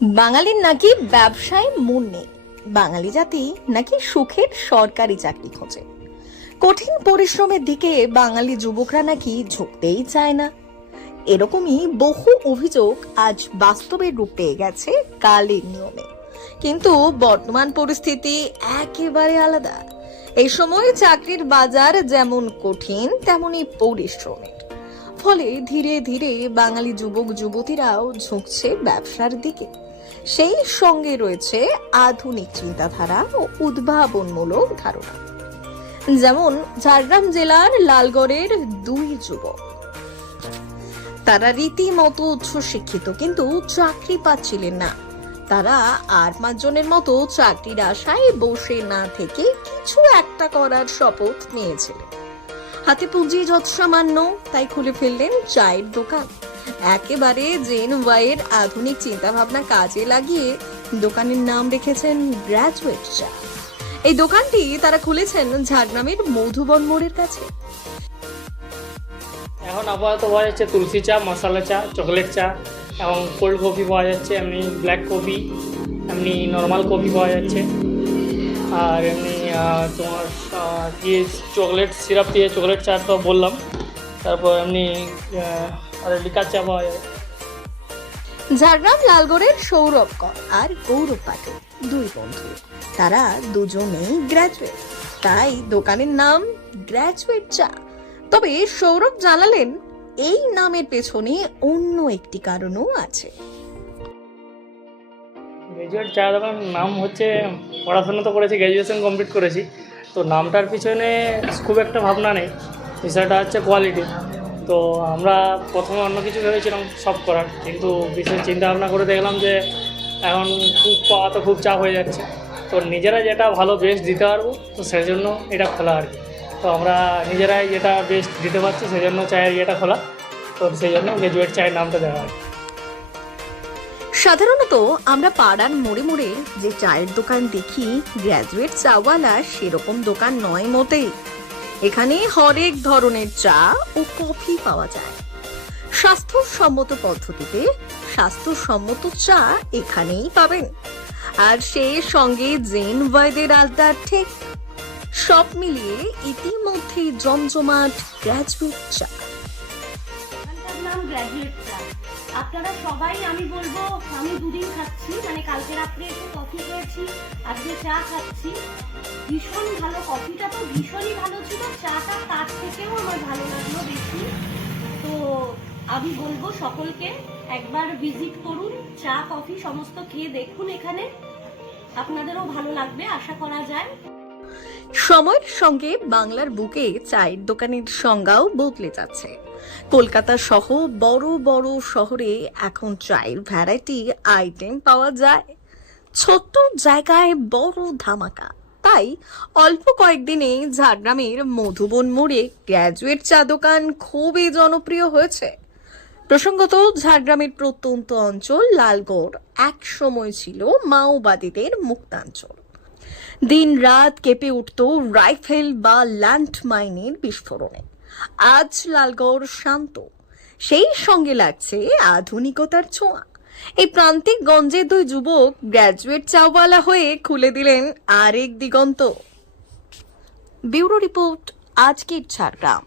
বাঙালির নাকি ব্যবসায় মন নেই, বাঙালি জাতি নাকি সুখের সরকারি চাকরি খোঁজে। কঠিন পরিশ্রমের দিকে বাঙালি যুবকরা নাকি ঝুঁকতেই চায় না। এরকমই বহু অভিযোগ আজ বাস্তবে রূপ পেয়ে গেছে কালের নিয়মে। কিন্তু বর্তমান পরিস্থিতি একেবারে আলাদা। এই সময় চাকরির বাজার যেমন কঠিন তেমনি পরিশ্রমের। ফলে ধীরে ধীরে বাঙালি যুবক যুবতীরাও ঝুঁকছে ব্যবসার দিকে। সেই সঙ্গে রয়েছে আধুনিক চিন্তাধারা ও উদ্ভাবনমূলক ধারণা। যেমন ঝাড়গ্রাম জেলার লালগড়ের দুই যুবক, তারা রীতিমতো উচ্চ শিক্ষিত, কিন্তু চাকরি পাচ্ছিলেন না। তারা আর 5 জনের মতো চাকরির আশায় বসে না থেকে কিছু একটা করার শপথ নিয়েছিলেন। হাতে পুঁজি যৎসামান্য, তাই খুলে ফেললেন চায়ের দোকান। একেবারে জেন ওয়াইয়ের আধুনিক চিন্তা ভাবনা কাজে লাগিয়ে দোকানের নাম রেখেছেন গ্র্যাজুয়েট চা। এই দোকানটি তারা খুলেছেন ঝাড়গ্রামের মধুবন মোড়ের কাছে। এখন আপাতত পাওয়া যাচ্ছে তুলসী চা, মশলা চা, চকলেট চা এবং কোল্ড কফি পাওয়া যাচ্ছে, এমনি ব্ল্যাক কফি, এমনি নর্মাল কফি পাওয়া যাচ্ছে। আর এমনি তোমার দিয়ে চকলেট সিরাপ দিয়ে চকলেট চা তো বললাম, তারপর এমনি আর লিকার চা পাওয়া যায়। ঝাড়গ্রাম লালগড়ের সৌরভ কর আর গৌরব পাঠক দুই বন্ধু, তারা দুজনেই গ্র্যাজুয়েট, তাই দোকানের নাম গ্র্যাজুয়েট চা। তবে সৌরভ জানালেন এই নামের পেছনে অন্য একটি কারণও আছে। গ্র্যাজুয়েট চা দোকান নাম হচ্ছে, পড়াশোনা তো করেছি, গ্র্যাজুয়েশন কমপ্লিট করেছি, তো নামটার পিছনে খুব একটা ভাবনা নেই। বিষয়টা হচ্ছে কোয়ালিটি। তো আমরা প্রথমে অন্য কিছু ভেবেছিলাম সব করার, কিন্তু বিশেষ চিন্তা ভাবনা করে দেখলাম যে এখন পাওয়া তো খুব চাপ হয়ে যাচ্ছে। তো নিজেরা যেটা ভালো বেস্ট দিতে পারবো, তো সেই জন্য এটা খোলা আর কি। তো আমরা নিজেরাই যেটা বেস্ট দিতে পারছি সেই জন্য চায়ের ইয়েটা খোলা। তো সেই জন্য গ্র্যাজুয়েট চায়ের নামটা দেওয়া হয়। সাধারণত আমরা পাড়ার মোড়ে মোড়ে যে চায়ের দোকান দেখি, গ্র্যাজুয়েট চাওয়ালা সেরকম দোকান নয় মোটেই। এখানে হরেক ধরনের চা ও কফি পাওয়া যায়। স্বাস্থ্যসম্মত পদ্ধতিতে স্বাস্থ্যসম্মত চা এখানেই পাবেন। আর সেই সঙ্গে জেন ওয়াইদের আড্ডার ঠিক। সব মিলিয়ে ইতিমধ্যে জমজমাট গ্র্যাজুয়েট চা। নাম গ্র্যাজুয়েট চা। আপনারা সবাই, আমি বলবো, আমি দুদিন খাচ্ছি, মানে কালকে রাত্রে একটু কফি খেয়েছি, আজকে চা খাচ্ছি। ভীষণ ভালো, কফিটা তো ভীষণই ভালো ছিল, চাটা তার থেকেও আমার ভালো লাগলো বেশি। তো আমি বলবো সকলকে একবার ভিজিট করুন, চা কফি সমস্ত খেয়ে দেখুন, এখানে আপনাদেরও ভালো লাগবে আশা করা যায়। সময়ের সঙ্গে বাংলার বুকে চায়ের দোকানের সংজ্ঞাও বদলে যাচ্ছে। কলকাতা সহ বড় বড় শহরে এখন চায়ের ভ্যারাইটি আইটেম পাওয়া যায়। ছোট্ট জায়গায় বড় ধামাকা। তাই অল্প কয়েকদিনে ঝাড়গ্রামের মধুবন মোড়ে গ্র্যাজুয়েট চা দোকান খুবই জনপ্রিয় হয়েছে। প্রসঙ্গত, ঝাড়গ্রামের প্রত্যন্ত অঞ্চল লালগড় এক সময় ছিল মাওবাদীদের মুক্তাঞ্চল। দিন রাত কেঁপে উঠত রাইফেল বা ল্যান্ডমাইনের বিস্ফোরণে। আজ লালগড় শান্ত, সেই সঙ্গে লাগছে আধুনিকতার ছোঁয়া। এই প্রান্তিক গঞ্জের দুই যুবক গ্র্যাজুয়েট চাওয়ালা হয়ে খুলে দিলেন আরেক দিগন্ত। ব্যুরো রিপোর্ট, আজকের ঝাড়গ্রাম।